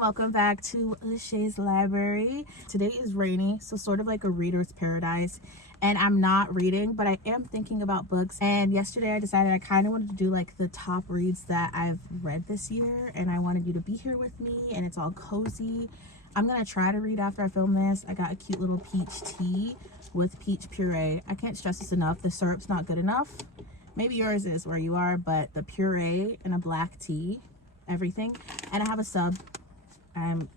welcome back to Lachey's Library. Today is rainy, so sort of like a reader's paradise, and I'm not reading, but I am thinking about books. And yesterday I decided I kind of wanted to do like the top reads that I've read this year, and I wanted you to be here with me, and it's all cozy. I'm gonna try to read after I film this. I got a cute little peach tea with peach puree. I can't stress this enough, the syrup's not good enough. Maybe yours is where you are, but the puree and a black tea, everything. And I have a sub. I'm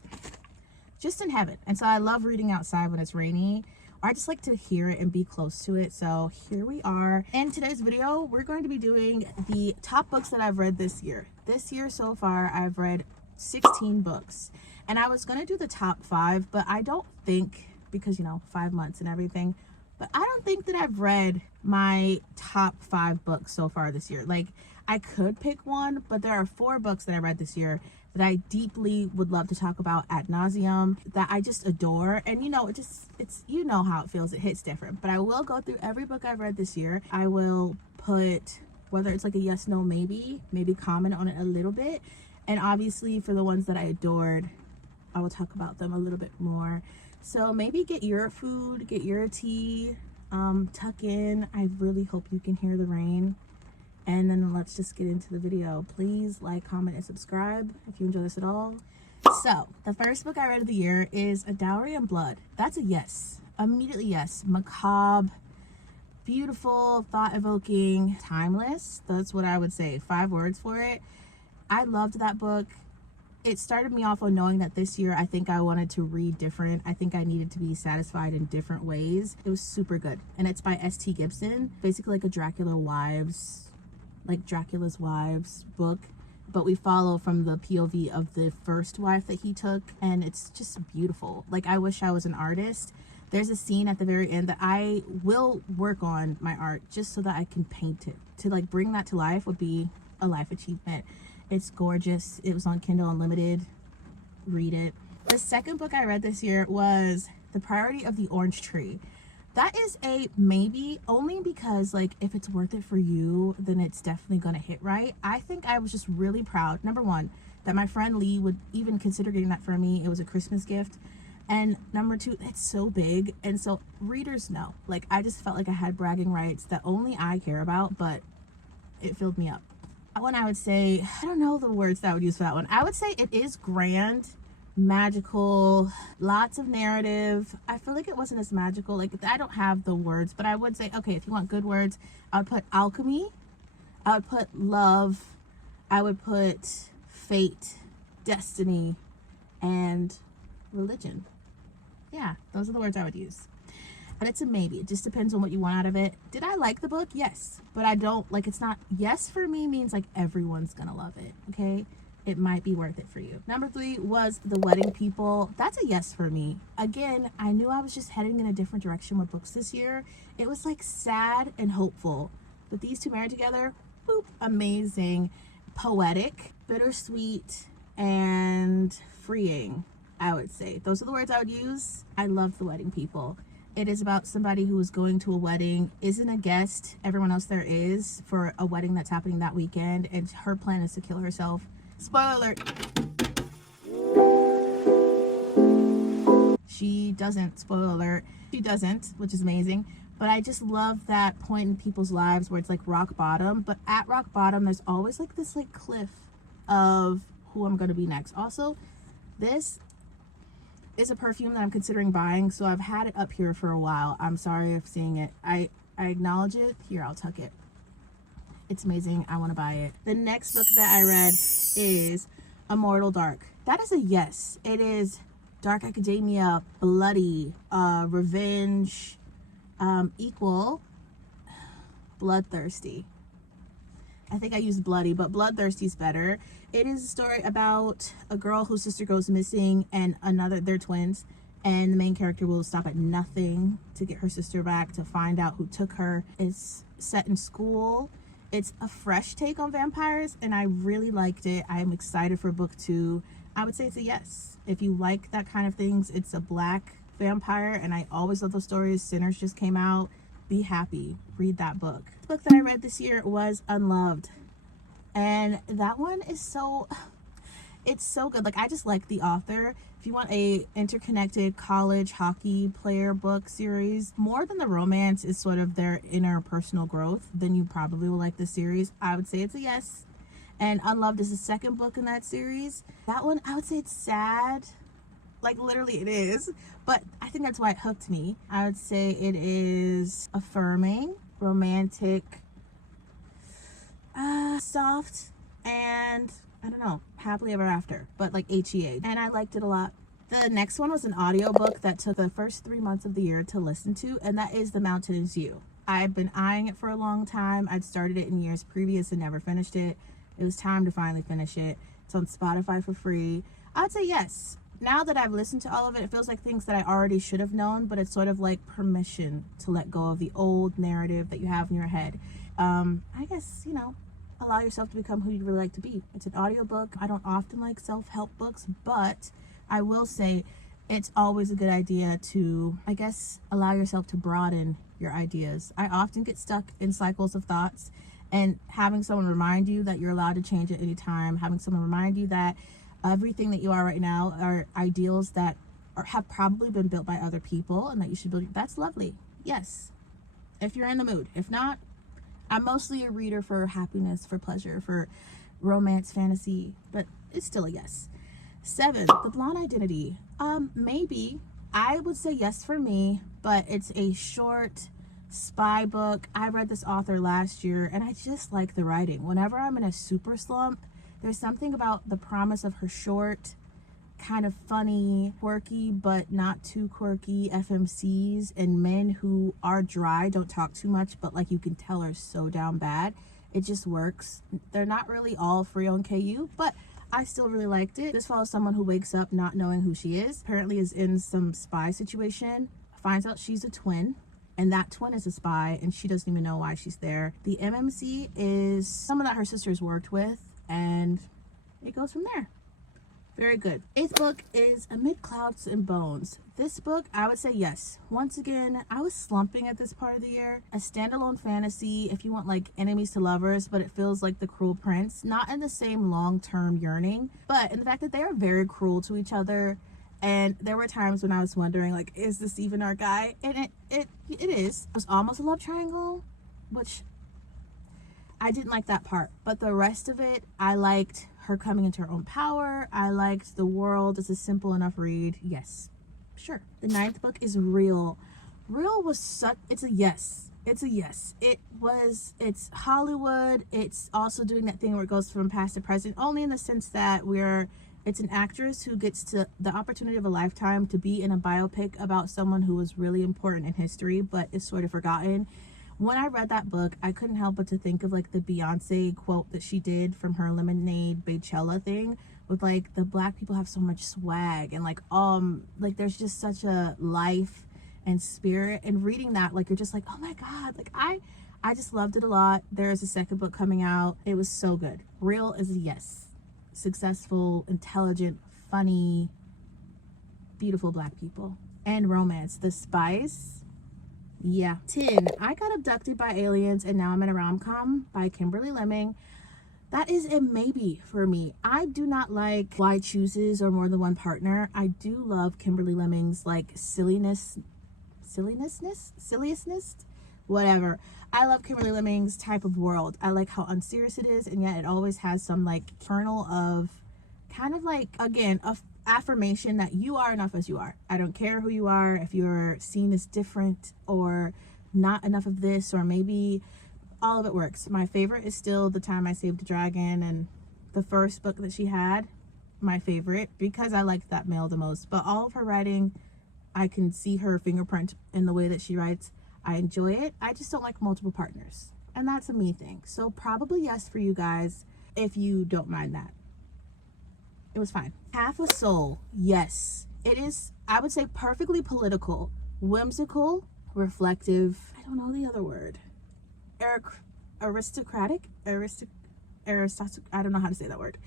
just in heaven. And so I love reading outside when it's rainy, or I just like to hear it and be close to it. So here we are. In today's video, we're going to be doing the top books that I've read this year. This year so far, I've read 16 books. And I was going to do the top 5, but I don't think, because, you know, 5 months and everything, but I don't think that I've read my top 5 books so far this year. Like, I could pick one, but there are 4 books that I read this year that I deeply would love to talk about ad nauseum, that I just adore. And you know, it's you know how it feels, it hits different. But I will go through every book I've read this year. I will put, whether it's like a yes, no, maybe comment on it a little bit. And obviously for the ones that I adored, I will talk about them a little bit more. So maybe get your food, get your tea, tuck in. I really hope you can hear the rain. And then let's just get into the video. Please like, comment, and subscribe if you enjoy this at all. So the first book I read of the year is A Dowry in Blood. That's a yes, immediately yes. Macabre, beautiful, thought-evoking, timeless. That's what I would say, 5 words for it. I loved that book. It started me off on knowing that this year I think I wanted to read different. I think I needed to be satisfied in different ways. It was super good. And it's by S.T. Gibson, basically like a Dracula's Wives book, but we follow from the POV of the first wife that he took, and it's just beautiful. Like, I wish I was an artist. There's a scene at the very end that I will work on my art just so that I can paint it. To like bring that to life would be a life achievement. It's gorgeous. It was on Kindle Unlimited. Read it. The second book I read this year was The Priority of the Orange Tree. That is a maybe, only because like if it's worth it for you, then it's definitely gonna hit right. I think I was just really proud, number one, that my friend Lee would even consider getting that for me. It was a Christmas gift. And number 2, it's so big, and so readers know, like, I just felt like I had bragging rights that only I care about, but it filled me up. That one I would say, I don't know the words that I would use for that one. I would say it is grand, magical, lots of narrative. I feel like it wasn't as magical. Like, I don't have the words, but I would say, okay, if you want good words, I would put alchemy, I would put love, I would put fate, destiny, and religion. Yeah, those are the words I would use. But it's a maybe. It just depends on what you want out of it. Did I like the book? Yes, but I don't, like, it's not, yes for me means like everyone's gonna love it, okay? It might be worth it for you. Number 3 was The Wedding People. That's a yes for me. Again, I knew I was just heading in a different direction with books this year. It was like sad and hopeful, but these two married together, boop, amazing. Poetic, bittersweet, and freeing, I would say. Those are the words I would use. I love The Wedding People. It is about somebody who is going to a wedding, isn't a guest, everyone else there is, for a wedding that's happening that weekend, and her plan is to kill herself. Spoiler alert. She doesn't, spoiler alert. She doesn't, which is amazing. But I just love that point in people's lives where it's like rock bottom. But at rock bottom, there's always like this like cliff of who I'm going to be next. Also, this is a perfume that I'm considering buying. So I've had it up here for a while. I'm sorry if seeing it. I acknowledge it. Here, I'll tuck it. It's amazing. I want to buy it. The next book that I read is Immortal Dark. That is a yes. It is dark academia, bloody, revenge, equal, bloodthirsty. I think I used bloody, but bloodthirsty is better. It is a story about a girl whose sister goes missing, and they're twins, and the main character will stop at nothing to get her sister back, to find out who took her. It's set in school. It's a fresh take on vampires, and I really liked it. I'm excited for book 2. I would say it's a yes. If you like that kind of things, it's a black vampire, and I always love those stories. Sinners just came out. Be happy. Read that book. The book that I read this year was Unloved. And that one is so, It's so good. Like, I just like the author. If you want a interconnected college hockey player book series, more than the romance is sort of their inner personal growth, then you probably will like the series. I would say it's a yes. And Unloved is the second book in that series. That one, I would say it's sad. Like, literally it is. But I think that's why it hooked me. I would say it is affirming, romantic, soft, and I don't know, happily ever after, but like HEA. And I liked it a lot. The next one was an audiobook that took the first 3 months of the year to listen to, and that is The Mountain Is You. I've been eyeing it for a long time. I'd started it in years previous and never finished it. It was time to finally finish it. It's on Spotify for free. I'd say yes. Now that I've listened to all of it, it feels like things that I already should have known, but it's sort of like permission to let go of the old narrative that you have in your head. I guess, allow yourself to become who you'd really like to be. It's an audiobook. I don't often like self-help books, but I will say it's always a good idea to, I guess, allow yourself to broaden your ideas. I often get stuck in cycles of thoughts, and having someone remind you that you're allowed to change at any time, having someone remind you that everything that you are right now are ideals that have probably been built by other people and that you should build, that's lovely. Yes, if you're in the mood. If not, I'm mostly a reader for happiness, for pleasure, for romance, fantasy, but it's still a yes. 7, The Blonde Identity. Maybe. I would say yes for me, but it's a short spy book. I read this author last year, and I just like the writing. Whenever I'm in a super slump, there's something about the promise of her short, kind of funny, quirky, but not too quirky FMCs, and men who are dry, don't talk too much, but like you can tell are so down bad. It just works. They're not really all free on KU, but I still really liked it. This follows someone who wakes up not knowing who she is, apparently is in some spy situation, finds out she's a twin, and that twin is a spy, and she doesn't even know why she's there. The MMC is someone that her sisters worked with, and it goes from there. Very good. 8th book is Amid Clouds and Bones. This book, I would say yes. Once again, I was slumping at this part of the year. A standalone fantasy, if you want like enemies to lovers, but it feels like The Cruel Prince. Not in the same long-term yearning, but in the fact that they are very cruel to each other. And there were times when I was wondering, like, is this even our guy? And it is. It was almost a love triangle, which I didn't like that part. But the rest of it, I liked her coming into her own power. I liked the world. It's a simple enough read. Yes, sure. The 9th book is Real. Real was such, it's a yes. It's a yes. It's Hollywood. It's also doing that thing where it goes from past to present, only in the sense that it's an actress who gets to the opportunity of a lifetime to be in a biopic about someone who was really important in history, but is sort of forgotten. When I read that book, I couldn't help but to think of like the Beyonce quote that she did from her Lemonade Beychella thing, with like the black people have so much swag, and like there's just such a life and spirit, and reading that, like, you're just like, oh my god, like I just loved it a lot. There is a second book coming out. It was so good. Real is a yes. Successful, intelligent, funny, beautiful black people. And romance. The Spice. Yeah. 10, I Got Abducted by Aliens and Now I'm in a Rom-Com by Kimberly Lemming. That is a maybe for me. I do not like why chooses or more than one partner. I do love Kimberly Lemming's like silliness, whatever. I love Kimberly Lemming's type of world. I like how unserious it is, and yet it always has some like kernel of kind of like, again, a affirmation that you are enough as you are. I don't care who you are, if you're seen as different or not enough of this, or maybe all of it works. My favorite is still The Time I Saved a Dragon, and the first book that she had, my favorite, because I liked that male the most. But all of her writing, I can see her fingerprint in the way that she writes. I enjoy it. I just don't like multiple partners, and that's a me thing. So probably yes for you guys, if you don't mind that. It was fine. Half a Soul. Yes. It is, I would say, perfectly political, whimsical, reflective. I don't know the other word. Aristocratic? I don't know how to say that word.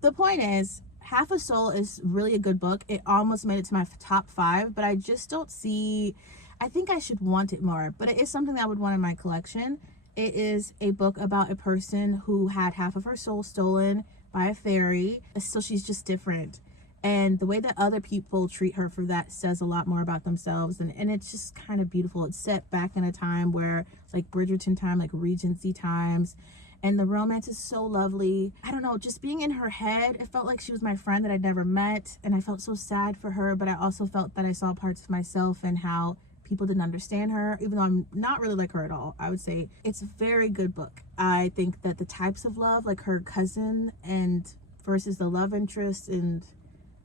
The point is, Half a Soul is really a good book. It almost made it to my top 5, but I just don't see, I think I should want it more, but it is something that I would want in my collection. It is a book about a person who had half of her soul stolen by a fairy. So she's just different. And the way that other people treat her for that says a lot more about themselves. And it's just kind of beautiful. It's set back in a time where, like Bridgerton time, like Regency times. And the romance is so lovely. I don't know, just being in her head, it felt like she was my friend that I'd never met. And I felt so sad for her, but I also felt that I saw parts of myself and how people didn't understand her, even though I'm not really like her at all. I would say it's a very good book. I think that the types of love, like her cousin and versus the love interest, and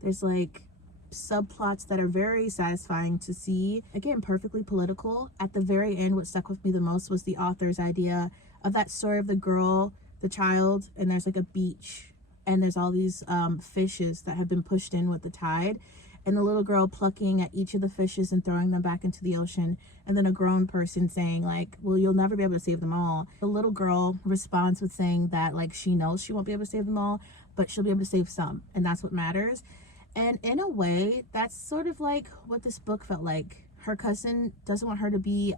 there's like subplots that are very satisfying to see. Again, perfectly political. At the very end, what stuck with me the most was the author's idea of that story of the girl, the child, and there's like a beach and there's all these fishes that have been pushed in with the tide, and the little girl plucking at each of the fishes and throwing them back into the ocean, and then a grown person saying like, well, you'll never be able to save them all. The little girl responds with saying that like she knows she won't be able to save them all, but she'll be able to save some, and that's what matters. And in a way, that's sort of like what this book felt like. Her cousin doesn't want her to be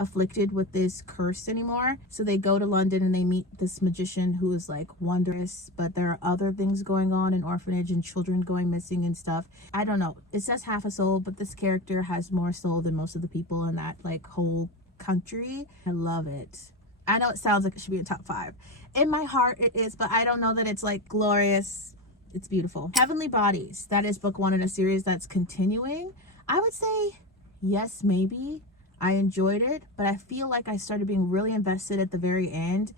afflicted with this curse anymore. So they go to London and they meet this magician who is like wondrous, but there are other things going on in orphanage and children going missing and stuff. I don't know. It says half a soul, but this character has more soul than most of the people in that like whole country. I love it. I know it sounds like it should be a top 5. In my heart it is, but I don't know that it's like glorious. It's beautiful. Heavenly Bodies, that is book 1 in a series that's continuing. I would say yes, maybe. I enjoyed it, but I feel like I started being really invested at the very end.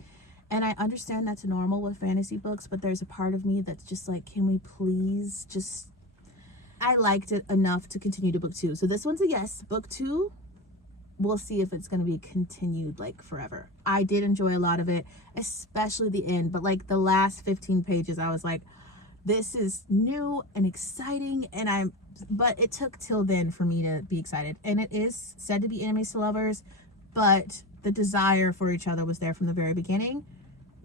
And I understand that's normal with fantasy books, but there's a part of me that's just like, can we please just... I liked it enough to continue to book 2. So this one's a yes. Book 2, we'll see if it's going to be continued like forever. I did enjoy a lot of it, especially the end, but like the last 15 pages, I was like, this is new and exciting, and but it took till then for me to be excited. And it is said to be enemies to lovers, but the desire for each other was there from the very beginning,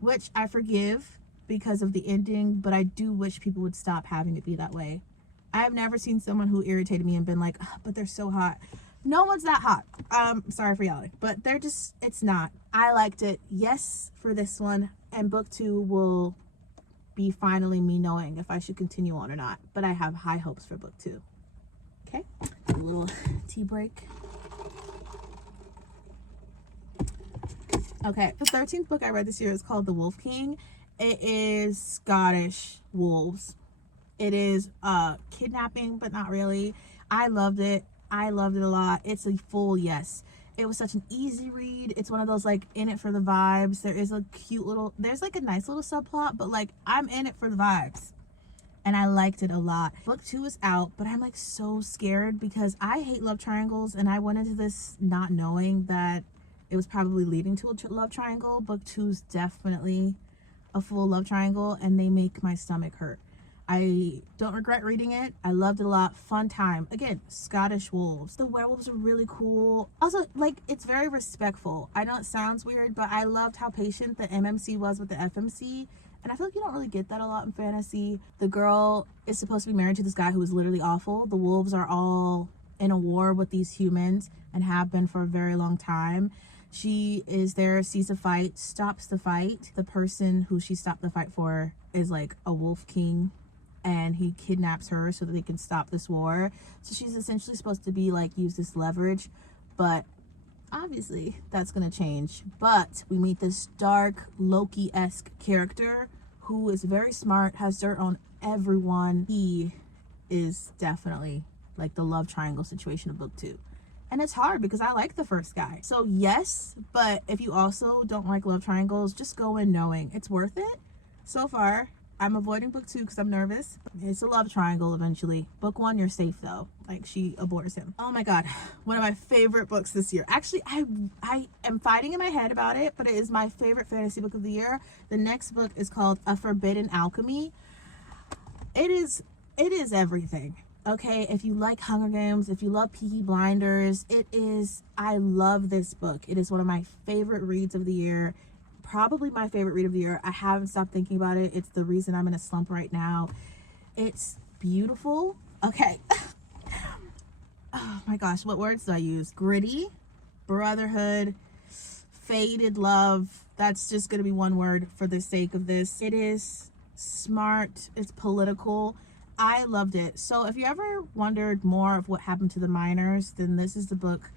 which I forgive because of the ending, but I do wish people would stop having it be that way. I have never seen someone who irritated me and been like, oh, but they're so hot. No one's that hot. Sorry for yelling, but they're just, it's not. I liked it. Yes, for this one, and book 2 will be finally me knowing if I should continue on or not, but I have high hopes for book 2. Okay, a little tea break. Okay, the 13th book I read this year is called The Wolf King. It is Scottish wolves. It is kidnapping, but not really. I loved it. I loved it a lot. It's a full yes. It was such an easy read. It's one of those like in it for the vibes. There is a cute little, there's like a nice little subplot, but like I'm in it for the vibes. And I liked it a lot. Book 2 is out, but I'm like so scared because I hate love triangles, and I went into this not knowing that it was probably leading to a love triangle. Book 2 is definitely a full love triangle, and they make my stomach hurt. I don't regret reading it. I loved it a lot. Fun time. Again, Scottish wolves. The werewolves are really cool. Also, like, it's very respectful. I know it sounds weird, but I loved how patient the MMC was with the FMC. And I feel like you don't really get that a lot in fantasy. The girl is supposed to be married to this guy who is literally awful. The wolves are all in a war with these humans and have been for a very long time. She is there, sees a fight, stops the fight. The person who she stopped the fight for is like a wolf king, and he kidnaps her so that they can stop this war. So she's essentially supposed to be like, use this leverage, but obviously that's gonna change. But we meet this dark Loki-esque character who is very smart, has dirt on everyone. He is definitely like the love triangle situation of book 2. And it's hard because I like the first guy. So yes, but if you also don't like love triangles, just go in knowing it's worth it. So far, I'm avoiding book 2 because I'm nervous. It's a love triangle eventually. Book 1, you're safe though. Like, she abhors him. Oh my god, one of my favorite books this year. Actually, I am fighting in my head about it, but it is my favorite fantasy book of the year. The next book is called A Forbidden Alchemy. It is everything. Okay, if you like Hunger Games, if you love Peaky Blinders, I love this book. It is one of my favorite reads of the year. Probably my favorite read of the year. I haven't stopped thinking about it. It's the reason I'm in a slump right now. It's beautiful. Okay. Oh my gosh, what words do I use? Gritty, brotherhood, faded love. That's just going to be one word for the sake of this. It is smart. It's political. I loved it. So if you ever wondered more of what happened to the miners, then this is the book.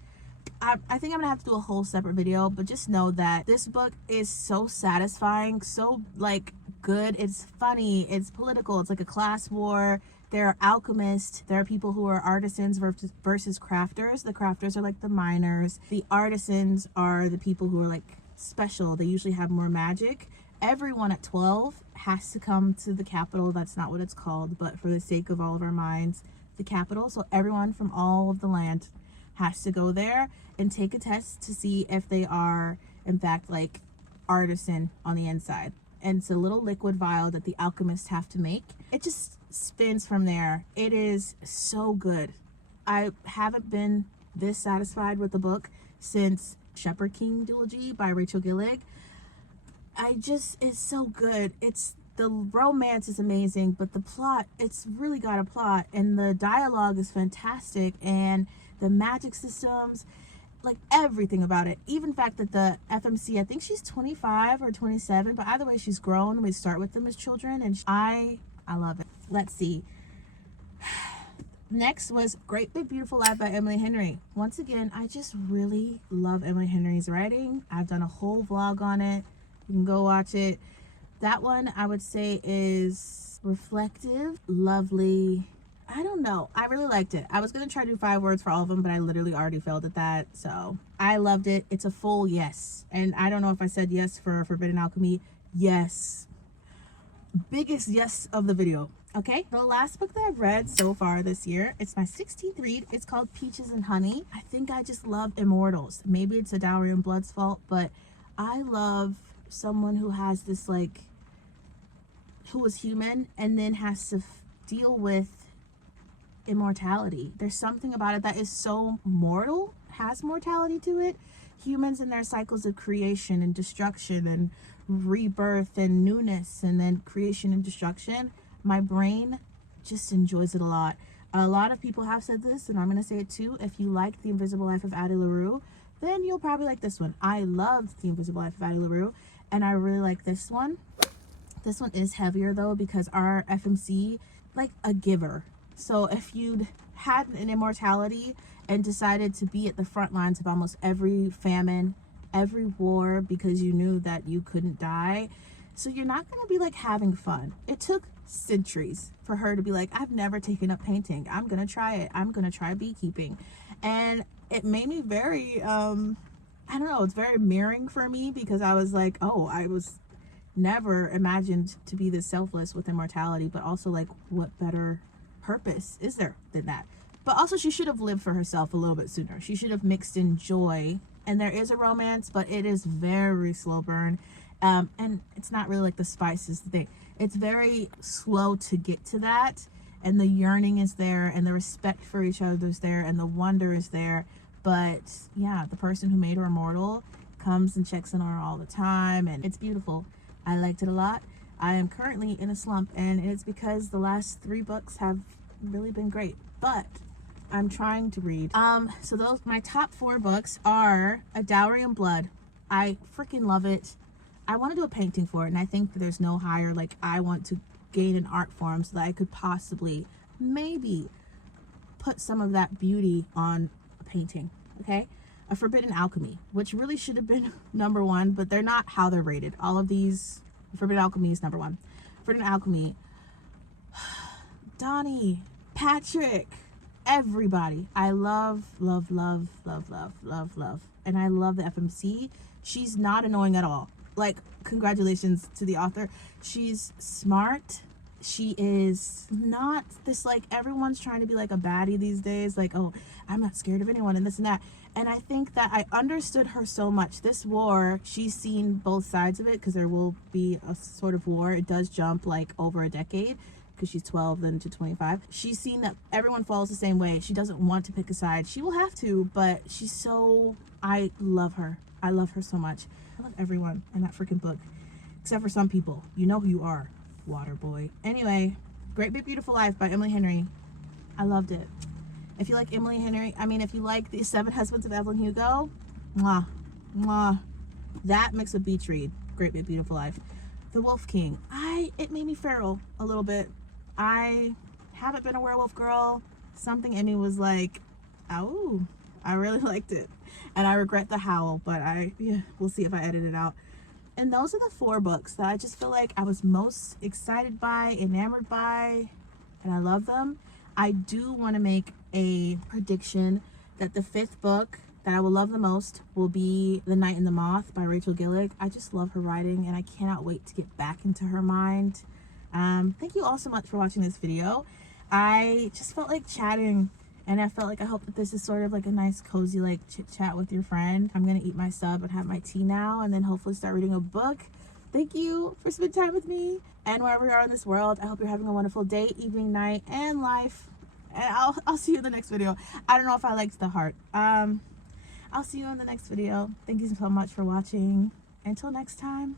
I think I'm gonna have to do a whole separate video, but just know that this book is so satisfying, so like good. It's funny, it's political, it's like a class war. There are alchemists, there are people who are artisans versus crafters. The crafters are like the miners. The artisans are the people who are like special. They usually have more magic. Everyone at 12 has to come to the capital. That's not what it's called, but for the sake of all of our minds, the capital. So everyone from all of the land has to go there and take a test to see if they are in fact like artisan on the inside. And it's a little liquid vial that the alchemists have to make. It just spins from there. It is so good. I haven't been this satisfied with the book since Shepherd King Trilogy by Rachel Gillig. It's so good. The romance is amazing, but the plot, it's really got a plot, and the dialogue is fantastic, and the magic systems, like everything about it. Even the fact that the FMC, I think she's 25 or 27, but either way, she's grown. We start with them as children, and I love it. Let's see. Next was Great Big Beautiful Life by Emily Henry. Once again, I just really love Emily Henry's writing. I've done a whole vlog on it. You can go watch it. That one I would say is reflective, lovely. I don't know. I really liked it. I was going to try to do 5 words for all of them, but I literally already failed at that. So I loved it. It's a full yes. And I don't know if I said yes for Forbidden Alchemy. Yes. Biggest yes of the video. Okay. The last book that I've read so far this year, it's my 16th read. It's called Peaches and Honey. I think I just love immortals. Maybe it's a Dowry and Blood's fault, but I love someone who has this like, who is human and then has to deal with immortality. There's something about it that is so mortal, has mortality to it. Humans and their cycles of creation and destruction and rebirth and newness, and then creation and destruction. My brain just enjoys it a lot. A lot of people have said this, and I'm going to say it too. If you like The Invisible Life of Addie LaRue, then you'll probably like this one. I loved The Invisible Life of Addie LaRue, and I really like this one. This one is heavier though, because our FMC, like a giver. So if you'd had an immortality and decided to be at the front lines of almost every famine, every war, because you knew that you couldn't die, so you're not going to be like having fun. It took centuries for her to be like, I've never taken up painting. I'm going to try it. I'm going to try beekeeping. And it made me very, I don't know, it's very mirroring for me, because I was like, oh, I was never imagined to be this selfless with immortality, but also like, what better purpose is there than that? But also, she should have lived for herself a little bit sooner. She should have mixed in joy, and there is a romance, but it is very slow burn, and it's not really like the spice is the thing. It's very slow to get to that, and the yearning is there, and the respect for each other is there, and the wonder is there. But yeah, the person who made her immortal comes and checks in on her all the time, and it's beautiful. I liked it a lot. I am currently in a slump, and it's because the last 3 books have really been great, but I'm trying to read. So those, my top 4 books are A Dowry and Blood. I freaking love it. I want to do a painting for it, and I think that there's no higher, like, I want to gain an art form so that I could possibly maybe put some of that beauty on a painting. Okay. A Forbidden Alchemy, which really should have been number 1, but they're not how they're rated. All of these, Forbidden Alchemy is number 1. Forbidden Alchemy, Donnie, Patrick, everybody. I love, love, love, love, love, love, love. And I love the FMC. She's not annoying at all. Like, congratulations to the author. She's smart. She is not this, like, everyone's trying to be like a baddie these days. Like, oh, I'm not scared of anyone and this and that. And I think that I understood her so much. This war, she's seen both sides of it, because there will be a sort of war. It does jump like over a decade, because she's 12 then to 25. She's seen that everyone falls the same way. She doesn't want to pick a side. She will have to, but she's so, I love her. I love her so much. I love everyone in that freaking book, except for some people. You know who you are, Waterboy. Anyway, Great Big Beautiful Life by Emily Henry. I loved it. If you like Emily Henry, I mean, if you like The 7 Husbands of Evelyn Hugo, mwah, mwah. That mixed with beach read, Great Big Beautiful Life. The Wolf King, it made me feral a little bit. I haven't been a werewolf girl. Something in me was like, oh, I really liked it. And I regret the howl, but we'll see if I edit it out. And those are the 4 books that I just feel like I was most excited by, enamored by, and I love them. I do want to make a prediction that the 5th book that I will love the most will be The Night and the Moth by Rachel Gillig. I just love her writing and I cannot wait to get back into her mind. Thank you all so much for watching this video. I just felt like chatting, and I felt like I hope that this is sort of like a nice cozy like chit chat with your friend. I'm gonna eat my sub and have my tea now, and then hopefully start reading a book. Thank you for spending time with me, and wherever you are in this world, I hope you're having a wonderful day, evening, night, and life. And I'll see you in the next video. I don't know if I liked the heart. I'll see you in the next video. Thank you so much for watching. Until next time.